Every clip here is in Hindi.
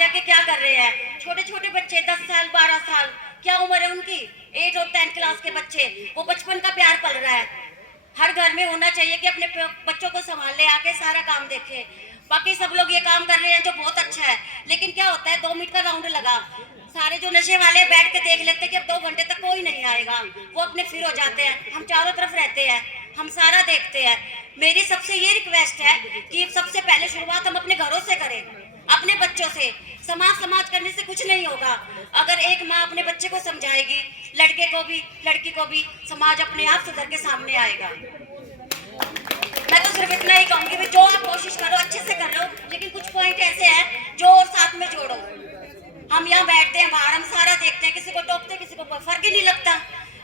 जाके क्या कर रहे हैं। छोटे छोटे बच्चे 10 साल 12 साल क्या उम्र है उनकी, 8 और 10 क्लास के बच्चे, वो बचपन का प्यार पल रहा है। हर घर में होना चाहिए कि अपने बच्चों को संभाले, आके सारा काम देखे। बाकी सब लोग ये काम कर रहे हैं जो बहुत अच्छा है, लेकिन क्या होता है 2 मिनट का राउंड लगा, सारे जो नशे वाले बैठ के देख लेते हैं कि अब 2 घंटे तक कोई नहीं आएगा, वो अपने फिर हो जाते हैं। हम चारों तरफ रहते हैं, हम सारा देखते हैं। मेरी सबसे ये रिक्वेस्ट है कि सबसे पहले शुरुआत हम अपने घरों से करें, अपने बच्चों से। समाज करने से कुछ नहीं होगा। अगर एक माँ अपने बच्चे को समझाएगी, लड़के को भी लड़की को भी, समाज अपने आप सुधर के सामने आएगा। मैं तो सिर्फ इतना ही कहूंगी कि जो आप कोशिश करो अच्छे से कर लो, लेकिन कुछ पॉइंट ऐसे हैं जो और साथ में जोड़ो। हम यहाँ बैठते हैं, बाहर हम सारा देखते हैं, किसी को टोकते किसी को फर्क ही नहीं लगता।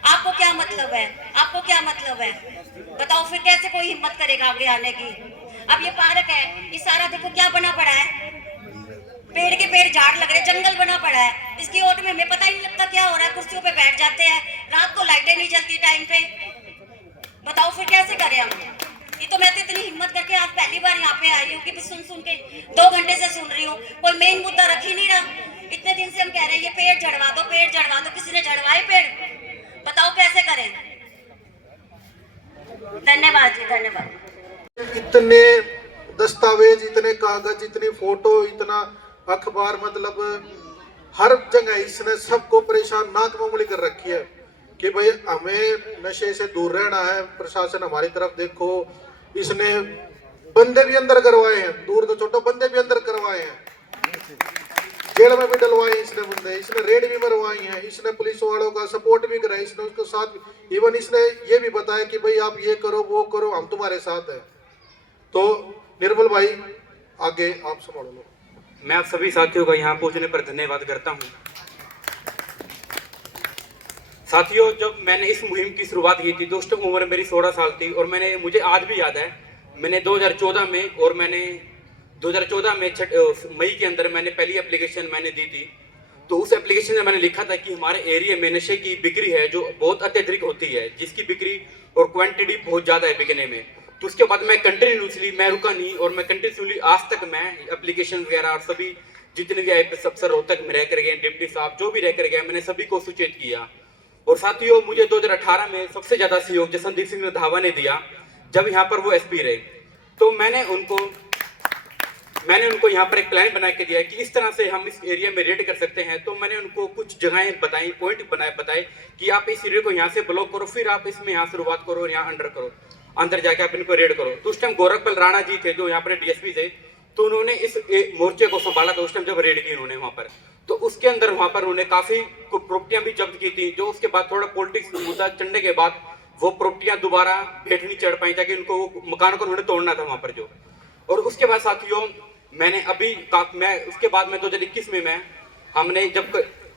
आपको क्या मतलब है, आपको क्या मतलब है, बताओ फिर कैसे कोई हिम्मत करेगा आगे आने की। अब ये पार्क है, ये सारा देखो क्या बना पड़ा है, पेड़ के पेड़ झाड़ लग रहे, जंगल बना पड़ा है। इसकी ओट में हमें पता ही नहीं लगता क्या हो रहा है, कुर्सियों पे बैठ जाते हैं, रात को लाइटें नहीं जलती टाइम पे। बताओ फिर कैसे करें हम। ये तो मैं तो इतनी हिम्मत करके आज पहली बार यहाँ पे आई हूँ कि सुन के 2 घंटे से सुन रही हूँ, कोई मेन मुद्दा रख ही नहीं रहा। इतने दिन से हम कह रहे हैं ये पेड़ झड़वा दो, पेड़ झड़वा दो, किसी ने झड़वाए पेड़, बताओ कैसे करें। धन्यवाद जी, धन्यवाद। इतने दस्तावेज, इतने कागज, इतनी फोटो, इतना अखबार, मतलब हर जगह इसने सबको परेशान, नाक में उंगली कर रखी है कि भाई हमें नशे से दूर रहना है, प्रशासन हमारी तरफ देखो। इसने बंदे भी अंदर करवाए हैं, दूर तो छोटो, बंदे भी अंदर करवाए हैं, जेल में भी डलवाए इसने बंदे, इसने रेड भी मरवाई हैं, इसने पुलिस वालों का सपोर्ट भी कराया, इसने उसके साथ इवन इसने ये भी बताया कि भाई आप ये करो वो करो, हम तुम्हारे साथ हैं। तो निर्मल भाई आगे आप संभालो लो। मैं आप सभी साथियों का यहाँ पहुँचने पर धन्यवाद करता हूँ। साथियों, जब मैंने इस मुहिम की शुरुआत की थी तो उस टाइम उम्र मेरी 16 साल थी, और मुझे आज भी याद है, मैंने 2014 में, और मैंने 2014 में मई के अंदर मैंने पहली एप्लीकेशन मैंने दी थी। तो उस एप्लीकेशन में मैंने लिखा था कि हमारे एरिया में नशे की बिक्री है जो बहुत अत्यधिक होती है, जिसकी बिक्री और क्वांटिटी बहुत ज़्यादा है बिकने में। तो उसके बाद मैं कंटिन्यूसली, मैं रुका नहीं, और मैं कंटिन्यूसली आज तक मैं एप्लीकेशन वगैरह और सभी जितने भी IPS अफसर रोहतक तक में रह कर गए, डिप्टी साहब जो भी रह कर गए, मैंने सभी को सूचित किया। और साथियों, मुझे 2018 में सबसे ज़्यादा सहयोग जसनदीप सिंह धावा ने दिया, जब यहाँ पर वो SP रहे। तो मैंने उनको यहाँ पर एक प्लान बना के दिया कि इस तरह से हम इस एरिया में रेड कर सकते हैं। तो मैंने उनको कुछ जगहें बताई, पॉइंट बताए कि आप इस एरिया को यहाँ से ब्लॉक करो, फिर आप इसमें यहाँ शुरुआत करो और यहाँ अंदर जाके आप इनको रेड करो। तो उस टाइम गोरखपाल राणा जी थे जो यहाँ पर DSP थे, तो उन्होंने इस मोर्चे को संभाला था उस टाइम जब रेड की उन्होंने वहाँ पर। तो उसके अंदर वहाँ पर उन्होंने काफ़ी प्रॉपर्टियाँ भी जब्त की थी, जो उसके बाद थोड़ा पॉलिटिक्स मुद्दा चढ़ने के बाद वो प्रॉपर्टियाँ दोबारा भेंट नहीं चढ़ पाई, ताकि उनको मकान को उन्होंने तोड़ना था वहाँ पर जो। और उसके बाद साथियों, मैं उसके बाद में 2021 में हमने जब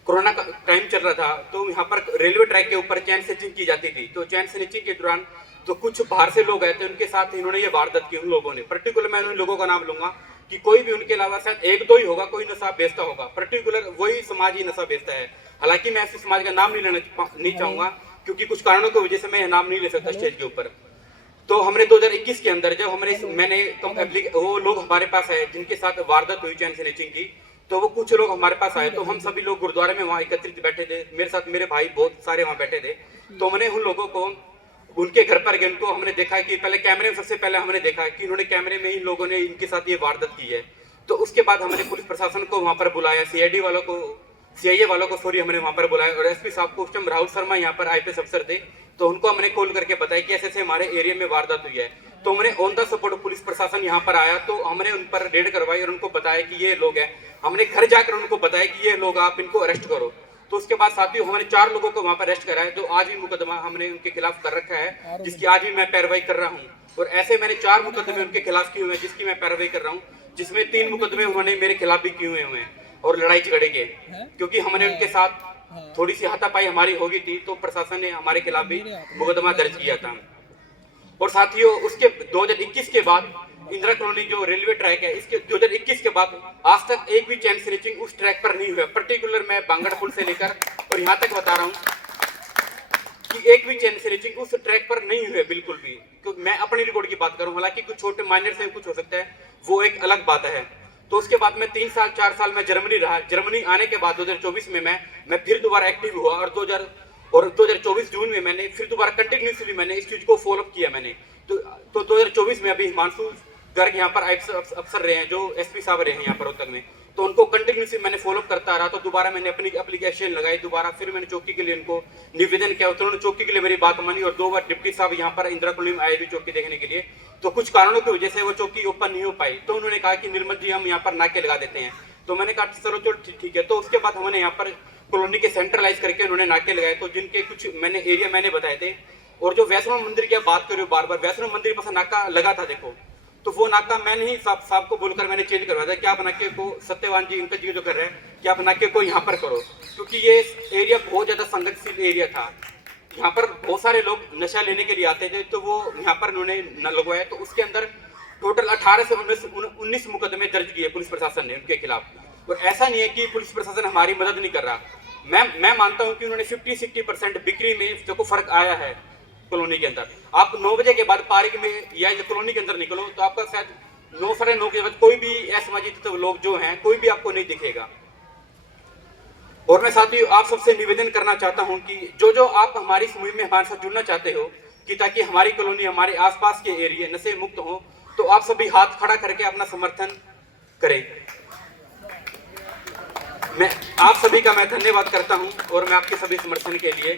कोरोना का टाइम चल रहा था, तो यहाँ पर रेलवे ट्रैक के ऊपर चैन स्नैचिंग की जाती थी। तो चैन स्नैचिंग के दौरान तो कुछ बाहर से लोग आए थे, उनके साथ इन्होंने ये वारदात की। उन लोगों ने, पर्टिकुलर मैं उन लोगों का नाम लूंगा कि कोई भी उनके अलावा शायद 1-2 ही होगा कोई नशा बेचता होगा, पर्टिकुलर वही समाज ही नशा बेचता है। हालांकि मैं ऐसे समाज का नाम नहीं चाहूंगा, क्योंकि कुछ कारणों की वजह से मैं नाम नहीं ले सकता स्टेज के ऊपर। तो हमने 2021 के अंदर जब वो लोग हमारे पास आए जिनके साथ वारदात हुई चैन स्नैचिंग की, तो वो कुछ लोग हमारे पास आए। तो हम सभी लोग गुरुद्वारे में वहाँ एकत्रित बैठे थे, मेरे साथ मेरे भाई बहुत सारे वहाँ बैठे थे। तो हमने उन लोगों को उनके घर पर गए, उनको हमने देखा कि पहले कैमरे में, सबसे पहले हमने देखा कि इन्होंने कैमरे में इन लोगों ने इनके साथ ये वारदात की है। तो उसके बाद हमने पुलिस प्रशासन को वहाँ पर बुलाया, CIA वालों को हमने वहाँ पर बुलाया, और SP साहब को, उस टाइम राहुल शर्मा यहाँ पर IPS अफसर थे, तो उनको हमने कॉल करके बताया कि ऐसे हमारे एरिया में वारदात हुई है। तो हमने ऑन द सपोर्ट पुलिस प्रशासन यहाँ पर आया, तो हमने उन पर रेड करवाई और उनको बताया कि ये लोग हैं। हमने घर जाकर उनको बताया कि ये लोग, आप इनको अरेस्ट करो। तो उसके बाद साथियों, हमने 4 लोगों को वहाँ पर अरेस्ट करा है, जो आज भी मुकदमा हमने उनके खिलाफ कर रखा है, जिसकी आज भी मैं पैरवाई कर रहा हूँ। और ऐसे मैंने 4 मुकदमे उनके खिलाफ किए हुए हैं, जिसकी मैं पैरवाई कर रहा हूँ, जिसमें 3 मुकदमे उन्होंने मेरे खिलाफ भी किए हुए हैं, और लड़ाई झगड़े के, क्योंकि हमने उनके साथ थोड़ी सी हाथापाई हमारी हो गई थी, तो प्रशासन ने हमारे खिलाफ भी मुकदमा दर्ज किया था। और साथियों, उसके 2021 के बाद इंदिरा कॉलोनी जो रेलवे ट्रैक है, इसके 2021 के बाद आज तक एक भी चैन स्नैचिंग उस ट्रैक पर नहीं हुआ। पर्टिकुलर मैं बांगड़ पुल से लेकर और यहाँ तक बता रहा हूँ कि एक भी चैन स्नैचिंग उस ट्रैक पर नहीं हुए बिल्कुल भी। क्योंकि मैं अपनी रिपोर्ट की बात करूँ, हालांकि कुछ छोटे माइनर से कुछ हो सकता है, वो एक अलग बात है। तो उसके बाद में 3 साल 4 साल में जर्मनी रहा। जर्मनी आने के बाद 2024 में मैं फिर दोबारा एक्टिव हुआ और 2024 जून में मैंने फिर दोबारा कंटिन्यूसली मैंने इस चीज़ को फॉलो किया मैंने। तो 2024 में अभी हिमांशु गर्ग यहाँ पर अफसर रहे हैं, जो एसपी साहब रहे हैं यहाँ पर रोहतक में, तो उनको कंटिन्यूसली मैंने फॉलो करता रहा। तो दोबारा मैंने अपनी एप्लीकेशन लगाई, दोबारा फिर मैंने चौकी के लिए उनको निवेदन किया, तो उन्होंने चौकी के लिए मेरी बात मानी और 2 बार डिप्टी साहब यहाँ पर इंदिरा कॉलोनी में आए भी चौकी देखने के लिए। तो कुछ कारणों की वजह से वो चौकी ओपन नहीं हो पाई, तो उन्होंने कहा कि निर्मल जी हम यहाँ पर नाके लगा देते हैं। तो मैंने कहा चलो ठीक है। तो उसके बाद हमने यहाँ पर कॉलोनी के सेंट्रलाइज करके उन्होंने नाके लगाए, तो जिनके कुछ मैंने एरिया मैंने बताए थे। और जो वैष्णो मंदिर की बात करो बार बार, वैष्णो मंदिर के पास नाका लगा था देखो, तो वो नाका मैंने ही साहब को बोलकर मैंने चेंज करवाया था कि आप नाके को, सत्यवान जी इनका जी जो कर रहे हैं कि आप नाके को यहाँ पर करो, क्योंकि ये एरिया बहुत ज़्यादा संघर्षशील एरिया था। यहाँ पर बहुत सारे लोग नशा लेने के लिए आते थे, तो वो यहाँ पर उन्होंने न लगवाया। तो उसके अंदर टोटल 18 से 19 मुकदमे दर्ज किए पुलिस प्रशासन ने उनके खिलाफ। और ऐसा नहीं है कि पुलिस प्रशासन हमारी मदद नहीं कर रहा। मैं मानता हूँ कि उन्होंने 50-60% बिक्री में देखो फर्क आया है कॉलोनी के अंदर। आप 9 बजे के बाद पार्क में या कॉलोनी के अंदर निकलो तो आपका शायद 9 साढ़े 9 के बाद कोई भी असामाजिक लोग जो हैं कोई भी आपको नहीं दिखेगा। और मैं साथियों आप सबसे निवेदन करना चाहता हूं कि जो आप हमारी इस मुहिम में हमारे साथ जुड़ना चाहते हो कि ताकि हमारी कॉलोनी हमारे आसपास के एरिया नशे मुक्त हो, तो आप सभी हाथ खड़ा करके अपना समर्थन करें। मैं आप सभी का मैं धन्यवाद करता हूं और मैं आपके सभी समर्थन के लिए।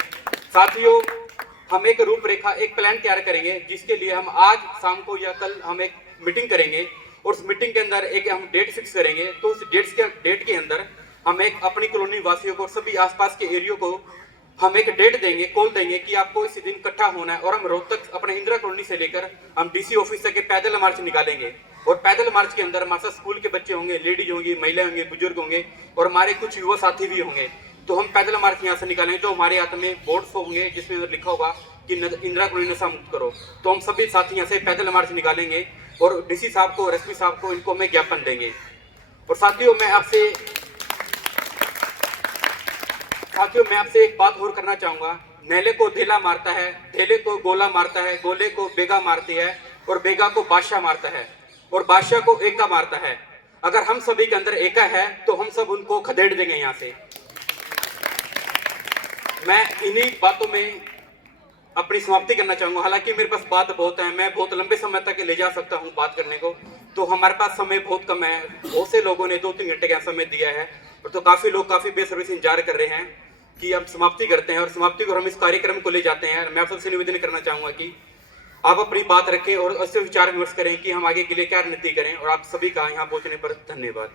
साथियों हम एक रूपरेखा एक प्लान तैयार करेंगे, जिसके लिए हम आज शाम को या कल हम एक मीटिंग करेंगे और उस मीटिंग के अंदर एक हम डेट फिक्स करेंगे। तो उस डेट के अंदर हम एक अपनी कॉलोनी वासियों को, सभी आसपास के एरियो को हम एक डेट देंगे, कॉल देंगे कि आपको इस दिन इकट्ठा होना है। और हम रोहतक अपने इंदिरा कॉलोनी से लेकर हम डीसी ऑफिस तक पैदल मार्च निकालेंगे। और पैदल मार्च के अंदर हमारे साथ स्कूल के बच्चे होंगे, लेडीज होंगी, महिला होंगे, बुजुर्ग होंगे और हमारे कुछ युवा साथी भी होंगे। तो हम पैदल मार्च यहाँ से निकालेंगे, जो हमारे हाथ में बोर्ड्स होंगे जिसमें लिखा होगा कि इंदिरा कॉलोनी नशा मुक्त करो। तो हम सभी साथी यहाँ से पैदल मार्च निकालेंगे और डीसी साहब को, एसपी साहब को इनको हमें ज्ञापन देंगे। और साथियों मैं आपसे एक बात और करना चाहूंगा। नेले को धेला मारता है, धेले को गोला मारता है, गोले को बेगा मारती है और बेगा को बादशाह मारता है और बादशाह को एका मारता है। अगर हम सभी के अंदर एका है तो हम सब उनको खदेड़ देंगे यहाँ से। मैं इन्हीं बातों में अपनी समाप्ति करना चाहूंगा। हालांकि मेरे पास बात बहुत है, मैं बहुत लंबे समय तक ले जा सकता हूं बात करने को, तो हमारे पास समय बहुत कम है। बहुत से लोगों ने 2-3 घंटे का समय दिया है और तो काफी लोग काफी बेसब्री से इंतजार कर रहे हैं कि हम समाप्ति करते हैं और समाप्ति को हम इस कार्यक्रम को ले जाते हैं। मैं आप सबसे निवेदन करना चाहूंगा कि आप अपनी बात रखें और उससे विचार विमर्श करें कि हम आगे के लिए क्या रणनीति करें। और आप सभी का यहाँ पहुंचने पर धन्यवाद।